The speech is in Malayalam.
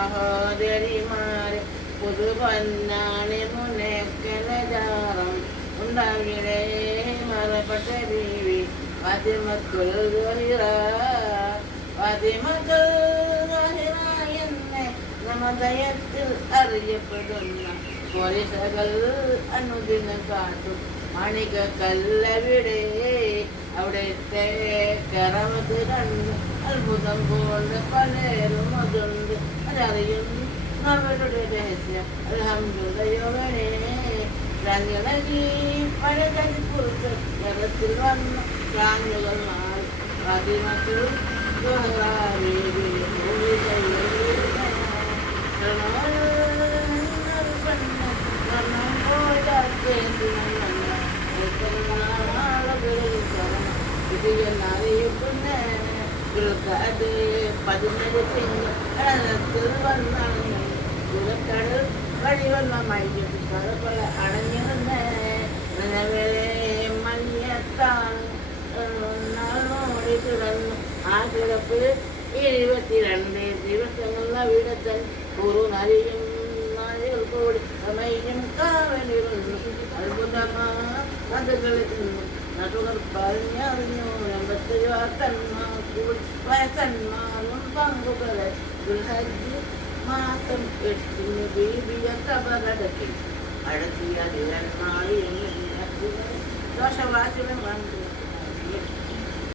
സഹോദരിമാരെ പുതുപൊന്നാണി മുനക്കലജാറം ഉണ്ടാകിടേ മറപ്പെട്ട ബീവി ഫാത്തിമത്തുൽ സഹ്റ. ഫാത്തിമത്തുൽ സഹ്റ എന്നെ നമതയത്തിൽ അറിയപ്പെടുന്ന പൊരിശകൾ അനുദിനം കാട്ടും മണികക്കല്ലവിടെ. അവിടുത്തെ കറമത്ത് കണ്ട് അത്ഭുതം കൊണ്ട് പലരും അതുണ്ട് അതറിയുന്നു അവരുടെ രഹസ്യം. അൽഹംദുലില്ലാഹ് രംഗനകി പഴകി പുറത്ത് ജഗത്തിൽ വന്ന പ്രാണികൾ മാറി ഫാത്തിമത്തുൽ സഹ്റ ബീവി പതിനത്തിൽ വന്നാണ് പുറക്കടൽ വഴി വന്ന മൈകട അടഞ്ഞു നിന്നവരെ മഞ്ഞത്താണ് ഓടി കിടന്നു. ആ കിടപ്പ് 22 ദിവസങ്ങൾ അവിടത്തൻ കുറുനരിയും നാഴികൾ കൂടി സമയം കാവലിരുന്നു. അത്ഭുതമാ കഥകളിൽ നിന്നു നടുകൾ പറഞ്ഞറിഞ്ഞു 87 വാർത്തന്മാർ കൂടി വയസ്സന്മാരും പങ്കുകളെ ദുൽഹജ്ജ് മാസം 8 ബീബിയ കബറടക്കി അടക്കിയ ദിനമായി ദോഷവാസികളും കണ്ടു.